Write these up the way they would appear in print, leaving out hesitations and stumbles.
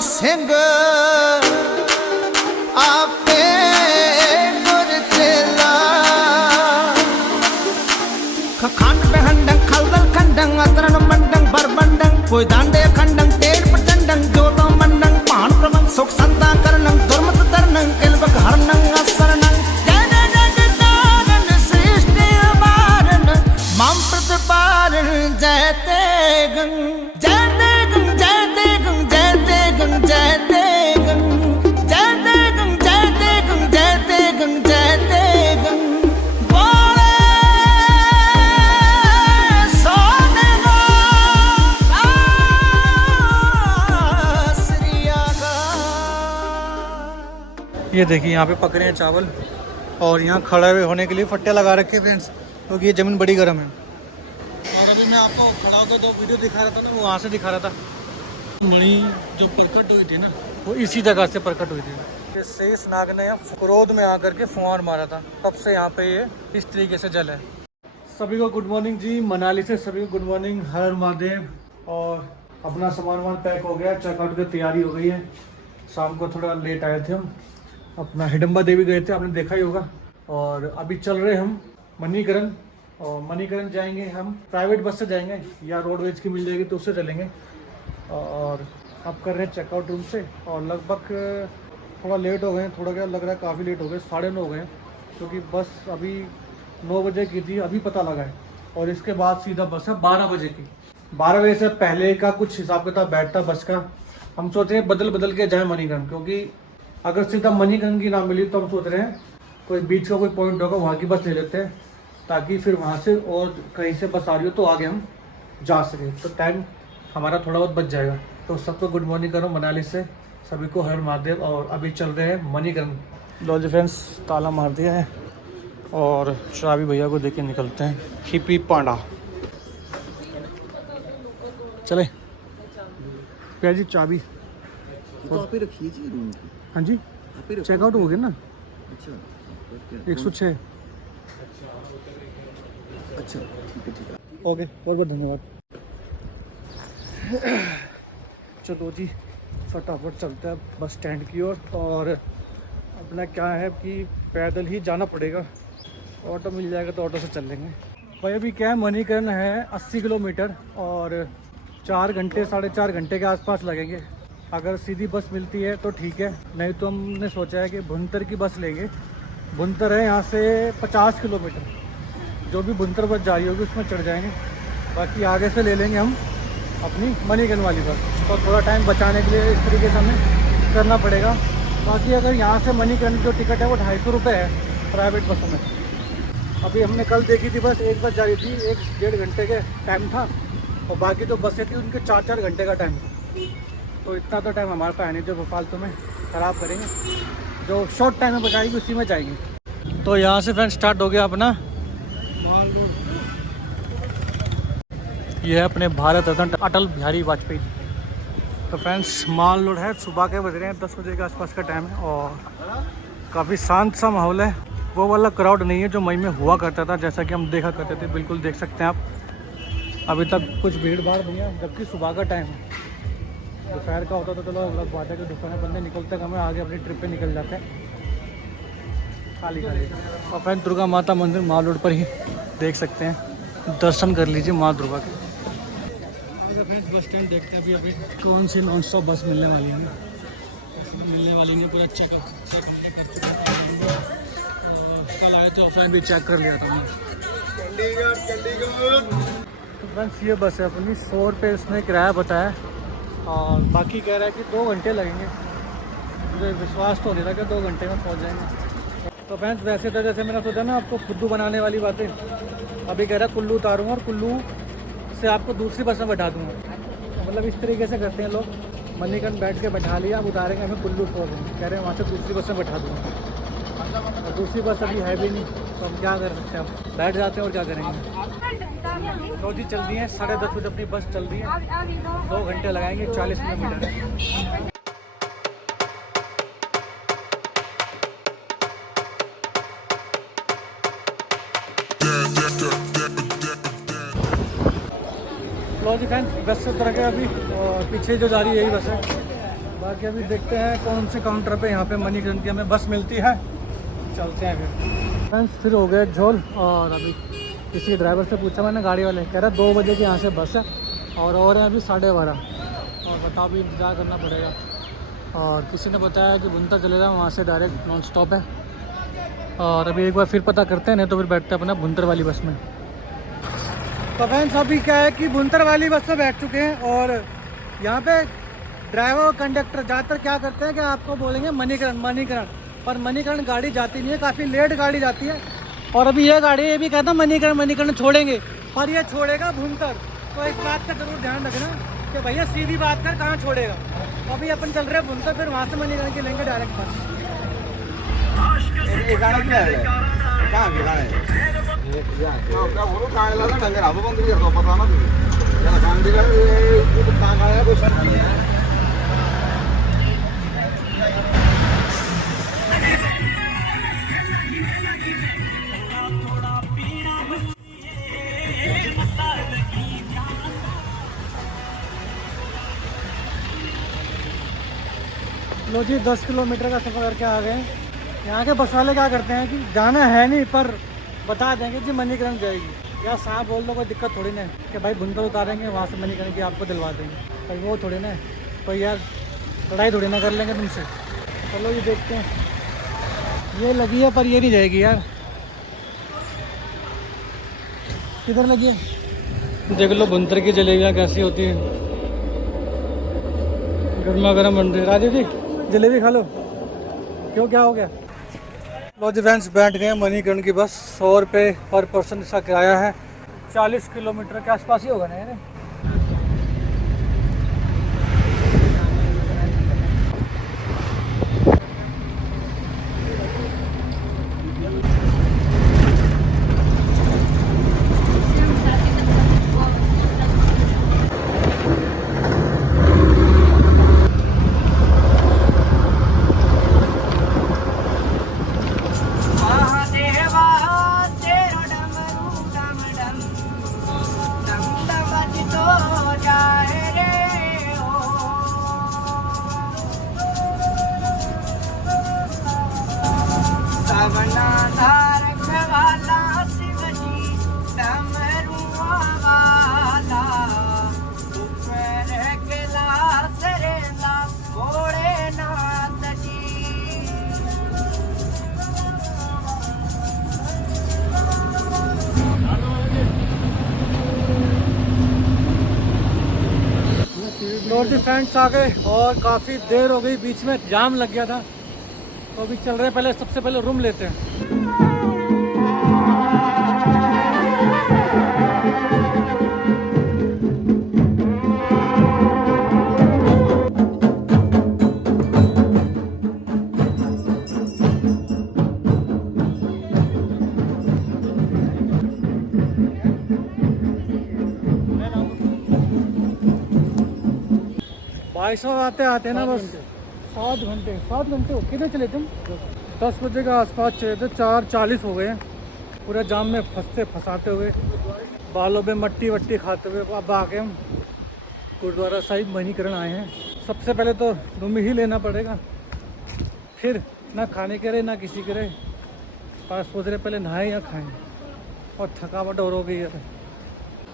सिंह आपे गुरचेला खंड बेहंडंग खलदल खंडंग अतरण मंडंग बरबंडंग कोई दांडे खंडंग तेर प्रचंडंग जोतो मंडंग पान प्रमंग सुख संता करणंग दुर्मत तरनंग किलबक हरनंग असरणंग मम प्रतिपारण जयते गंग जयते गंग जयते गंग जयते गंग जयते गंग जयते गंग जयते गंग जयते गंग जयते गंग बोले सोने श्री आगा। ये देखिए यहाँ पे पक रहे हैं चावल और यहाँ खड़े हुए होने के लिए फट्टे लगा रखे फ्रेंड्स, क्योंकि ये ज़मीन बड़ी गर्म है। और अभी मैं आपको खड़ा होकर जो वीडियो दिखा रहा था ना, वो वहाँ से दिखा रहा था। मणि जो प्रकट हुई थी ना, वो इसी जगह से प्रकट हुई थी। ये शेष नाग ने क्रोध में आकर के फुहार मारा था, तब से यहाँ पे ये इस तरीके से जल है। सभी को गुड मॉर्निंग जी, मनाली से सभी को गुड मॉर्निंग, हर महादेव। और अपना सामान वामान पैक हो गया, चेकआउट की तैयारी हो गई है। शाम को थोड़ा लेट आए थे हम, अपना हिडम्बा देवी गए थे, आपने देखा ही होगा। और अभी चल रहे हम मणिकरण, और मणिकरण जाएंगे हम प्राइवेट बस से जाएंगे या रोडवेज की मिल जाएगी तो उससे चलेंगे। और अब कर रहे हैं चेकआउट रूम से, और लगभग थोड़ा लेट हो गए, थोड़ा क्या लग रहा है काफ़ी लेट हो गए, 9:30 हो गए, क्योंकि बस अभी 9 बजे की थी, अभी पता लगा है। और इसके बाद सीधा बस है 12 बजे की। 12 बजे से पहले का कुछ हिसाब किताब बैठता बस का। हम सोच रहे हैं बदल बदल के जाएँ मणिकरण, क्योंकि अगर सीधा मणिकरण की ना मिली तो हम सोच रहे हैं कोई बीच का कोई पॉइंट होगा वहाँ की बस ले लेते हैं, ताकि फिर वहाँ से और कहीं से बस आ रही हो तो आगे हम जा सकें, तो टाइम हमारा थोड़ा बहुत बच जाएगा। तो सबको गुड मॉर्निंग करो मनाली से, सभी को हर महादेव। और अभी चल रहे हैं मणिकरण। लो जी फ्रेंड्स, ताला मार दिया है और चाबी भैया को देके निकलते हैं। खिपी पांडा चले भैया जी, चाबी तो आप ही रखिए जी रूम की। हाँ जी, चेकआउट हो गया ना। अच्छा 106। अच्छा ठीक है ठीक है, ओके, बहुत बहुत धन्यवाद। चलो जी, फटाफट चलते हैं बस स्टैंड की ओर। और अपना क्या है कि पैदल ही जाना पड़ेगा, ऑटो मिल जाएगा तो ऑटो से चल लेंगे। भाई अभी क्या है, मणिकरण है 80 किलोमीटर और 4 घंटे 4.5 घंटे के आसपास लगेंगे। अगर सीधी बस मिलती है तो ठीक है, नहीं तो हमने सोचा है कि भुंतर की बस लेंगे। भुंतर है यहाँ से 50 किलोमीटर, जो भी भुंतर बस जा रही होगी उसमें चढ़ जाएंगे, बाकी आगे से ले लेंगे हम अपनी मणिकरण वाली बस। तो थोड़ा टाइम बचाने के लिए इस तरीके से हमें करना पड़ेगा। बाकी अगर यहाँ से मणिकरण की जो टिकट है वो 250 रुपये है प्राइवेट बसों में। अभी हमने कल देखी थी बस, एक बस जा रही थी, 1-1.5 घंटे के टाइम था, और बाकी जो बसें थी उनके 4-4 घंटे का टाइम था। तो इतना तो टाइम हमारे पास है नहीं जो फालतू में ख़राब करेंगे, जो शॉर्ट टाइम में बचाएंगे उसी में जाएंगे। तो यहाँ से फ्रेंड स्टार्ट हो गया अपना माल रोड। ये है अपने भारत रत्न अटल बिहारी वाजपेयी। तो फ्रेंड्स माल रोड है, सुबह के बज रहे हैं 10 बजे के आसपास का टाइम है, और काफ़ी शांत सा माहौल है। वो वाला क्राउड नहीं है जो मई में हुआ करता था, जैसा कि हम देखा करते थे, बिल्कुल देख सकते हैं आप। अभी तक कुछ भीड़ भाड़ नहीं है, जबकि सुबह का टाइम है। दोपहर का होता तो चलो अलग बात है कि दोपहर में बंदे निकलते हैं, हमें आगे अपनी ट्रिप पे निकल जाते हैं खाली खाली। और फ्रेंड दुर्गा माता मंदिर माल रोड पर ही देख सकते हैं, दर्शन कर लीजिए माँ दुर्गा के। फ्रेंड्स बस स्टैंड देखते हैं अभी कौन सी नॉन स्टॉप बस मिलने वाली है। पूरा चेकअप कल आए थे, ऑफलाइन भी चेक कर लिया था हमने। तो फ्रेंड्स ये बस है अपनी, 100 रुपये उसने किराया बताया, और बाकी कह रहा है कि 2 घंटे लगेंगे। मुझे विश्वास तो नहीं रहा कि 2 घंटे में पहुंच जाएंगे। तो फ्रेंड्स वैसे तो जैसे मैंने सोचा ना आपको खुद्दू बनाने वाली बातें, अभी कह रहा है कुल्लू उतारूँगा और कुल्लू से आपको दूसरी बस में बैठा दूँगा। मतलब इस तरीके से करते हैं लोग, मणिकरण बैठ के बैठा लिया, अब उतारेंगे हमें कुल्लू छोड़ देंगे, कह रहे हैं वहाँ से दूसरी बस में बैठा दूँगा। और दूसरी बस अभी है भी नहीं, तो हम क्या कर सकते हैं, अब बैठ जाते हैं और क्या करेंगे। तो जी चल रही है 10:30 बजे अपनी बस चल रही है, 2 घंटे लगाएंगे, 40 किलोमीटर। लो जी फ्रेंड्स, बस से उतर के अभी पीछे जो जा रही है यही बस है, बाकी अभी देखते हैं कौन से काउंटर पे यहाँ पे मणिकरण की हमें बस मिलती है, चलते हैं फिर। फ्रेंड्स फिर हो गए झोल, और अभी किसी ड्राइवर से पूछा मैंने, गाड़ी वाले कह रहा 2 बजे की यहाँ से बस है और है अभी 12:30, और बताओ भी इंतज़ार करना पड़ेगा। और किसी ने बताया कि भुंतर चलेगा, वहाँ से डायरेक्ट नॉन स्टॉप है। और अभी एक बार फिर पता करते हैं, नहीं तो फिर बैठते हैं अपना भुंतर वाली बस में। तो फ्रेंड्स अभी क्या है कि भुंतर वाली बस में बैठ चुके हैं, और यहाँ पे ड्राइवर और कंडक्टर ज़्यादातर क्या करते हैं कि आपको बोलेंगे मणिकरण मणिकरण, पर मणिकरण गाड़ी जाती नहीं है, काफ़ी लेट गाड़ी जाती है। और अभी ये गाड़ी ये भी कहता मणिकरण मणिकरण छोड़ेंगे, पर ये छोड़ेगा भुंतर। तो इस बात का ज़रूर ध्यान रखना कि भैया सीधी बात कर कहाँ छोड़ेगा। तो अभी अपन चल रहे हैं भुंतर, फिर वहाँ से मणिकरण के लेंगे डायरेक्ट बस। लो जी 10 किलोमीटर का सफ़र करके आ गए हैं। यहाँ के बस वाले क्या करते हैं कि जाना है नहीं, पर बता देंगे कि मणिकरण जाएगी, या साहब बोल दो, कोई दिक्कत थोड़ी ना है कि भाई भुंतर उतारेंगे, वहाँ से मणिकरण की आपको दिलवा देंगे। भाई वो थोड़ी ना है, कोई यार लड़ाई थोड़ी ना कर लेंगे तुमसे। चलो ये देखते हैं, ये लगी है पर ये नहीं जाएगी यार। किधर लगी है? देख लो भुंतर की जलेबियाँ कैसी होती हैं, गर्मा गर्म बन रही है। राजू जी जलेबी खा लो। क्यों, क्या हो गया? लो जी फ्रेंड्स बैठ गए मणिकरण की बस। 100 रुपये पर पर्सन इसका किराया है। 40 किलोमीटर के आसपास ही होगा ना यार। और फ्रेंड्स आ गए, और काफ़ी देर हो गई, बीच में जाम लग गया था। तो अभी चल रहे हैं, पहले सबसे पहले रूम लेते हैं। भाई साहब आते आते ना बस 7 घंटे कितने चले तुम? 10 बजे के आसपास चले थे, 4:40 हो गए हैं। पूरे जाम में फंसाते हुए, बालों पे मट्टी वट्टी खाते हुए अब आके हम गुरुद्वारा साहिब मणिकरण आए हैं। सबसे पहले तो रूम ही लेना पड़ेगा, फिर ना खाने के रहे ना किसी के रहे, पास सोच रहे पहले नहाए या खाएं, और थकावट और हो गई है।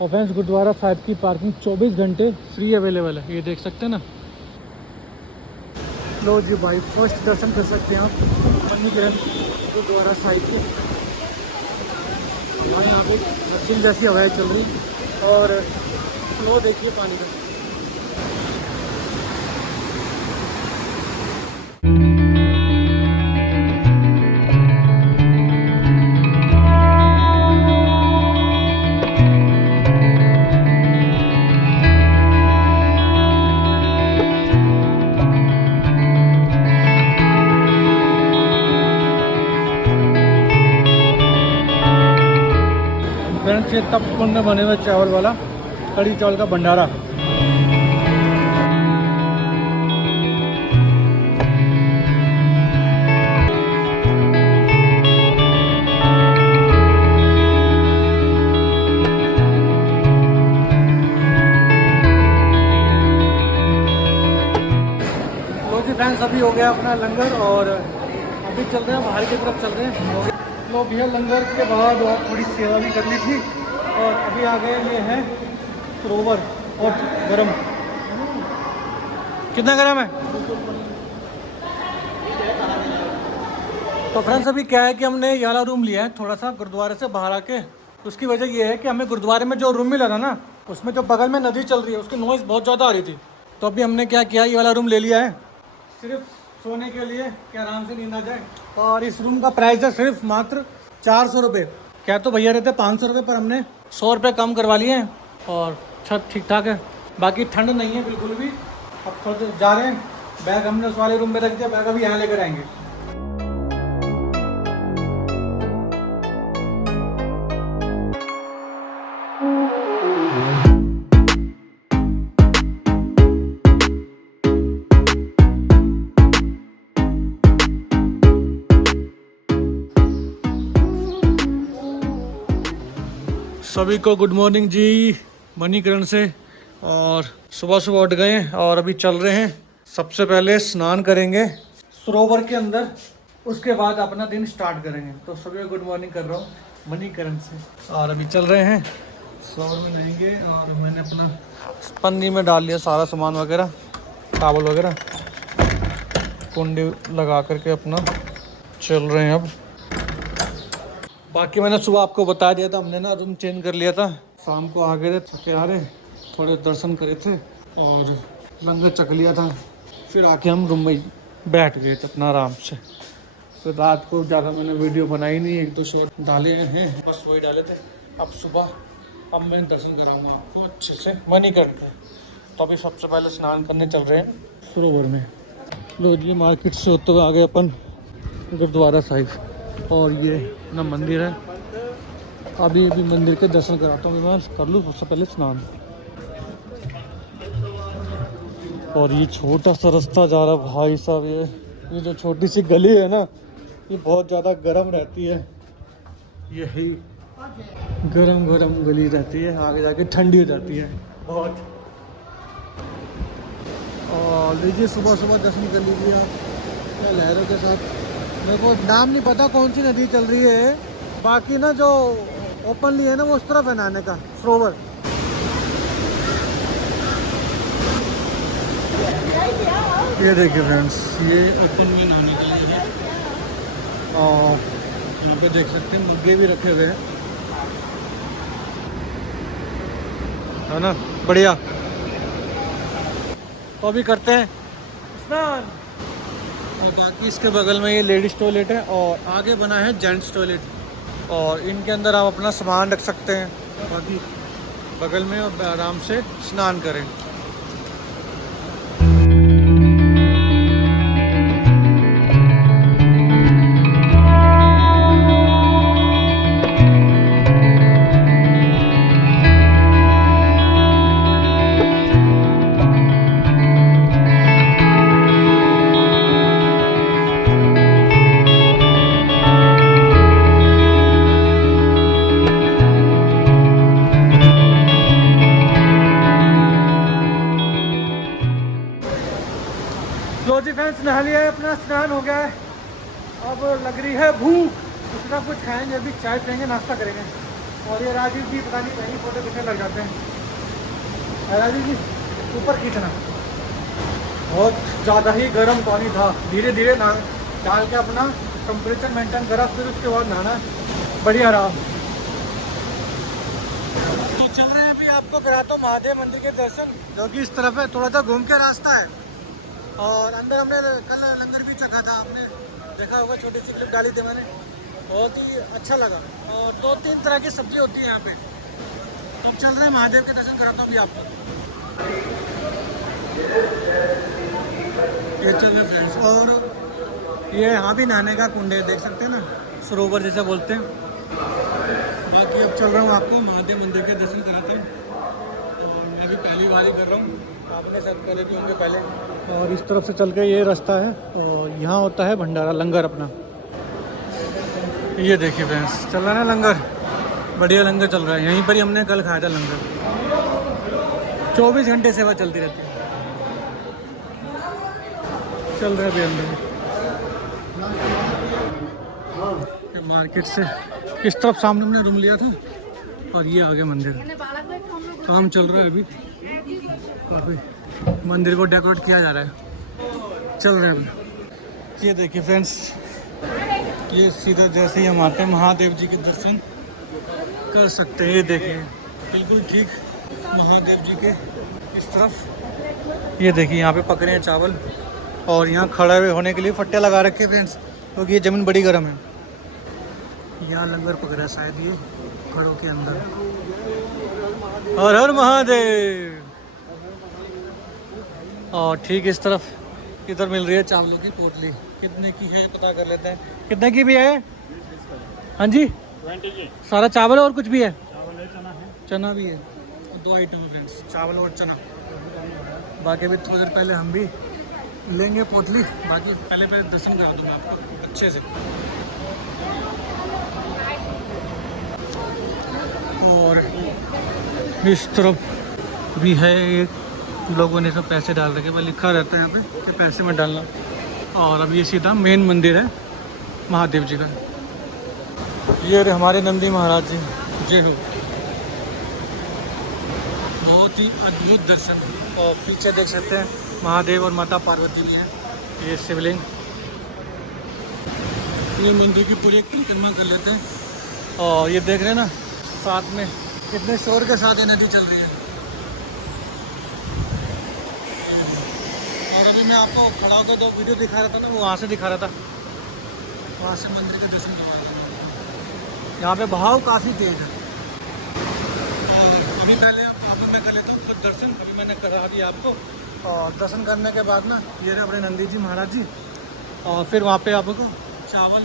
और फ्रेंड्स गुरुद्वारा साहिब की पार्किंग 24 घंटे फ्री अवेलेबल है, ये देख सकते हैं ना। लो जी भाई फर्स्ट दर्शन कर सकते हैं आप मणिकरण गुरुद्वारा साहिब के। हमारे यहाँ पे मशीन जैसी हवाएं चल रही, और फ्लो देखिए पानी का। फ्रेंड्स ये तप कुंड में बने हुए चावल वाला कड़ी चावल का भंडारा। जी फ्रेंड्स, अभी हो गया अपना लंगर और अभी चल रहे हैं बाहर की तरफ चल रहे हैं। तो भैया लंगर के बाद और थोड़ी सेवा भी करनी थी और अभी आ गए। ये है सरोवर और गरम। कितना गरम है? तो फ्रेंड्स अभी क्या है कि हमने ये वाला रूम लिया है थोड़ा सा गुरुद्वारे से बाहर आके। उसकी वजह ये है कि हमें गुरुद्वारे में जो रूम मिला था ना, उसमें जो बगल में नदी चल रही है उसकी नॉइज़ बहुत ज़्यादा आ रही थी। तो अभी हमने क्या किया, ये वाला रूम ले लिया है सिर्फ सोने के लिए कि आराम से नींद आ जाए। और इस रूम का प्राइस है सिर्फ मात्र 400 रुपये। क्या तो भैया रहते 500 रुपये, पर हमने 100 रुपये कम करवा लिए हैं और छत ठीक ठाक है। बाकी ठंड नहीं है बिल्कुल भी। अब थोड़ी देर जा रहे हैं, बैग हमने उस वाले रूम में रख दिया, बैग अभी यहाँ लेकर आएंगे। सभी को गुड मॉर्निंग जी मणिकरण से। और सुबह सुबह उठ गए हैं और अभी चल रहे हैं। सबसे पहले स्नान करेंगे सरोवर के अंदर, उसके बाद अपना दिन स्टार्ट करेंगे। तो सभी को गुड मॉर्निंग कर रहा हूँ मणिकरण से। और अभी चल रहे हैं सरोवर में नहाएंगे। और मैंने अपना पन्नी में डाल लिया सारा सामान वगैरह, टावल वगैरह, कुंडी लगा करके अपना चल रहे हैं अब। बाकी मैंने सुबह आपको बता दिया था, हमने ना रूम चेंज कर लिया था। शाम को आ गए थे थके हारे, थोड़े दर्शन करे थे और लंगर चख लिया था। फिर आके हम रूम में बैठ गए थे अपना आराम से। फिर रात को ज़्यादा मैंने वीडियो बनाई नहीं, 1-2 शॉट डाले हैं बस, वही डाले थे। अब सुबह अब मैं दर्शन कराऊंगा आपको अच्छे से मणिकरण के। तो अभी सबसे पहले स्नान करने चल रहे हैं सरोवर में। लो जी, मार्केट से होते हुए आ गए अपन गुरुद्वारा साहिब। और ये ना मंदिर है। अभी अभी मंदिर के दर्शन कराता हूँ मैं, कर लूँ सबसे पहले स्नान। और ये छोटा सा रास्ता जा रहा भाई साहब, ये जो छोटी सी गली है ना, ये बहुत ज़्यादा गर्म रहती है। यही गरम गरम गली रहती है, आगे जाके ठंडी हो जाती है बहुत। और लीजिए सुबह सुबह दर्शन कर लीजिए आप क्या लहरों के साथ। मेरे को नाम नहीं पता कौन सी नदी चल रही है, बाकी ना जो ओपनली है ना वो उस तरफ है नहाने का सरोवर। ये देखिए फ्रेंड्स, ये ओपन में नहाने के लिए है। और यहाँ पे देख सकते हैं मग्गे भी रखे हुए हैं, है ना, बढ़िया। तो अभी करते हैं स्नान। और बाकी इसके बगल में ये लेडीज़ टॉयलेट है और आगे बना है जेंट्स टॉयलेट। और इनके अंदर आप अपना सामान रख सकते हैं बाकी बगल में, और आराम से स्नान करें। लो जी फ्रेंड्स, नहा लिया है, अपना स्नान हो गया है। अब लग रही है भूख, कुछ ना कुछ खाएंगे, अभी चाय पियेंगे, नाश्ता करेंगे। और ये राजीव जी पता नहीं कहीं फोटो खींचने लग जाते हैं। राजीव जी ऊपर खींचना, बहुत ज़्यादा ही गर्म पानी था। धीरे धीरे नहा डाल के अपना टेम्परेचर मेंटेन करा, फिर उसके बाद नहाना बढ़िया रहा। तो चल रहे हैं, अभी आपको कराता हूँ महादेव मंदिर के दर्शन, जो कि इस तरफ है, थोड़ा सा घूम के रास्ता है। और अंदर हमने कल लंगर भी चखा था, आपने देखा होगा, छोटी सी क्लिप डाली थी मैंने, बहुत ही अच्छा लगा। और 2-3 तरह की सब्जी होती है यहाँ पे। तो अब चल रहे हैं महादेव के दर्शन कराता हूँ अभी आपको। ये चल रहे फ्रेंड्स, और ये यहाँ भी नहाने का कुंड है, देख सकते हैं ना, सरोवर जैसे बोलते हैं। बाकी अब चल रहा हूँ आपको महादेव मंदिर के दर्शन कराता हूँ। और मैं भी पहली बार ही कर रहा हूँ, आपने सब करे भी होंगे पहले। और इस तरफ से चल के ये रास्ता है और यहाँ होता है भंडारा लंगर अपना। ये देखिए फ्रेंड्स, चल रहा है ना लंगर, बढ़िया लंगर चल रहा है। यहीं पर ही हमने कल खाया था लंगर। 24 घंटे सेवा चलती रहती है। चल रहा है अभी अंदर। ये मार्केट से इस तरफ सामने हमने रूम लिया था और ये आगे मंदिर। काम चल रहा है अभी, काफ़ी मंदिर को डेकोरेट किया जा रहा है, चल रहा है अभी। ये देखिए फ्रेंड्स, ये सीधा जैसे ही हम आते हैं महादेव जी के दर्शन कर सकते हैं। ये देखिए बिल्कुल ठीक महादेव जी के इस तरफ। ये देखिए यहाँ पे पक रहे हैं चावल और यहाँ खड़े हुए होने के लिए फट्टे लगा रखे हैं फ्रेंड्स, क्योंकि ये ज़मीन बड़ी गर्म है। यहाँ लंगर पक रहा है शायद ये खड़ों के अंदर। हर हर महादेव। और ठीक इस तरफ इधर मिल रही है चावलों की पोटली। कितने की है पता कर लेते हैं। कितने की भी है? हाँ जी 20 की सारा चावल और कुछ भी है? चावल है, चना है। चना भी है और 2 आइटम है फ्रेंड्स, चावल और चना। बाकी भी थोड़ी देर पहले हम भी लेंगे पोटली। बाकी पहले दर्शन करा दूँगा आपको अच्छे से। और इस तरफ भी है एक, लोगों ने सब पैसे डाल रखे, पर लिखा रहता है यहाँ पे कि पैसे में डालना। और अब ये सीधा मेन मंदिर है महादेव जी का। ये रहे हमारे नंदी महाराज जी, जय हो। बहुत ही अद्भुत दर्शन। और पीछे देख सकते हैं महादेव और माता पार्वती भी हैं। ये शिवलिंग। ये मंदिर की पूरी एक परिक्रमा कर लेते हैं। और ये देख रहे हैं ना साथ में कितने शोर के साथ ये नदी चल रही है। और अभी मैं आपको खड़ा होकर 2 वीडियो दिखा रहा था ना, वो वहाँ से दिखा रहा था, वहाँ से मंदिर का दर्शन करवा रहा था। यहाँ पे बहाव काफ़ी तेज है। और अभी पहले आप मैं कर लेता हूँ खुद दर्शन। अभी मैंने करा दिया आपको। और दर्शन करने के बाद ना ये रहे अपने नंदी जी महाराज जी, और फिर वहाँ पे आपको चावल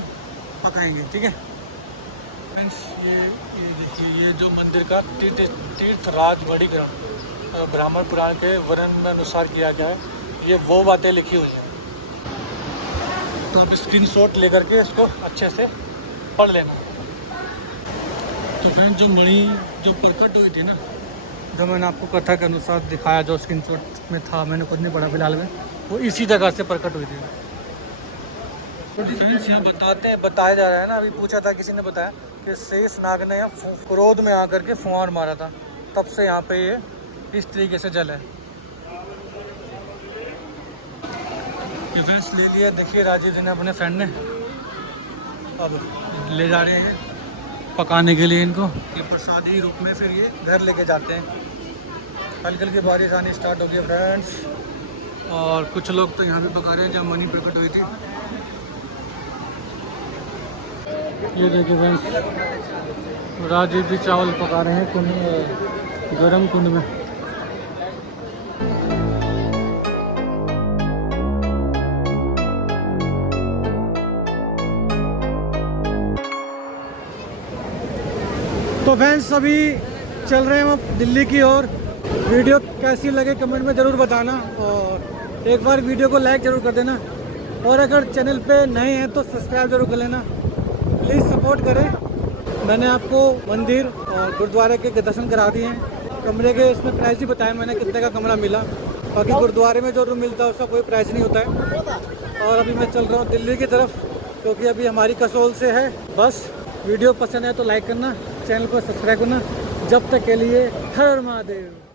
पकाएंगे, ठीक है फ्रेंड्स। ये देखिए ये जो मंदिर का तीर्थराज मणिग्रह ब्राह्मण पुराण के वर्णन में अनुसार किया गया है। ये वो बातें लिखी हुई हैं, तो आप स्क्रीनशॉट लेकर के इसको अच्छे से पढ़ लेना। तो फ्रेंड्स जो मणि जो प्रकट हुई थी ना, जो मैंने आपको कथा के अनुसार दिखाया, जो स्क्रीनशॉट में था, मैंने खुद नहीं पढ़ा फिलहाल में, वो इसी जगह से प्रकट हुई थी। तो फ्रेंड्स यहाँ बताया जा रहा है ना, अभी पूछा था किसी ने बताया कि शेष नाग ने क्रोध में आकर के फुहार मारा था, तब से यहाँ पे ये इस तरीके से जल है। फ्रेंड्स ले लिया, देखिए राजीव जी ने अपने फ्रेंड ने। अब ले जा रहे हैं पकाने के लिए इनको, ये प्रसादी रूप में फिर ये घर लेके जाते हैं। हल्की हल्की बारिश आनी स्टार्ट हो गई फ्रेंड्स। और कुछ लोग तो यहाँ भी पका रहे हैं जब मनी प्रकट हुई थी। ये देखिए फ्रेंड्स राजीव जी चावल पका रहे हैं कुंड में, गरम कुंड में। तो फ्रेंड्स अभी चल रहे हैं हम दिल्ली की ओर। वीडियो कैसी लगे कमेंट में ज़रूर बताना, और एक बार वीडियो को लाइक ज़रूर कर देना, और अगर चैनल पे नए हैं तो सब्सक्राइब ज़रूर कर लेना। प्लीज़ सपोर्ट करें। मैंने आपको मंदिर और गुरुद्वारे के दर्शन करा दिए हैं। कमरे के इसमें प्राइस ही बताया मैंने कितने का कमरा मिला। बाकी गुरुद्वारे में जो रूम मिलता है उसका कोई प्राइस नहीं होता है। और अभी मैं चल रहा हूँ दिल्ली की तरफ, क्योंकि अभी हमारी कसोल से है बस। वीडियो पसंद है तो लाइक करना, चैनल को सब्सक्राइब करना। जब तक के लिए हर हर महादेव।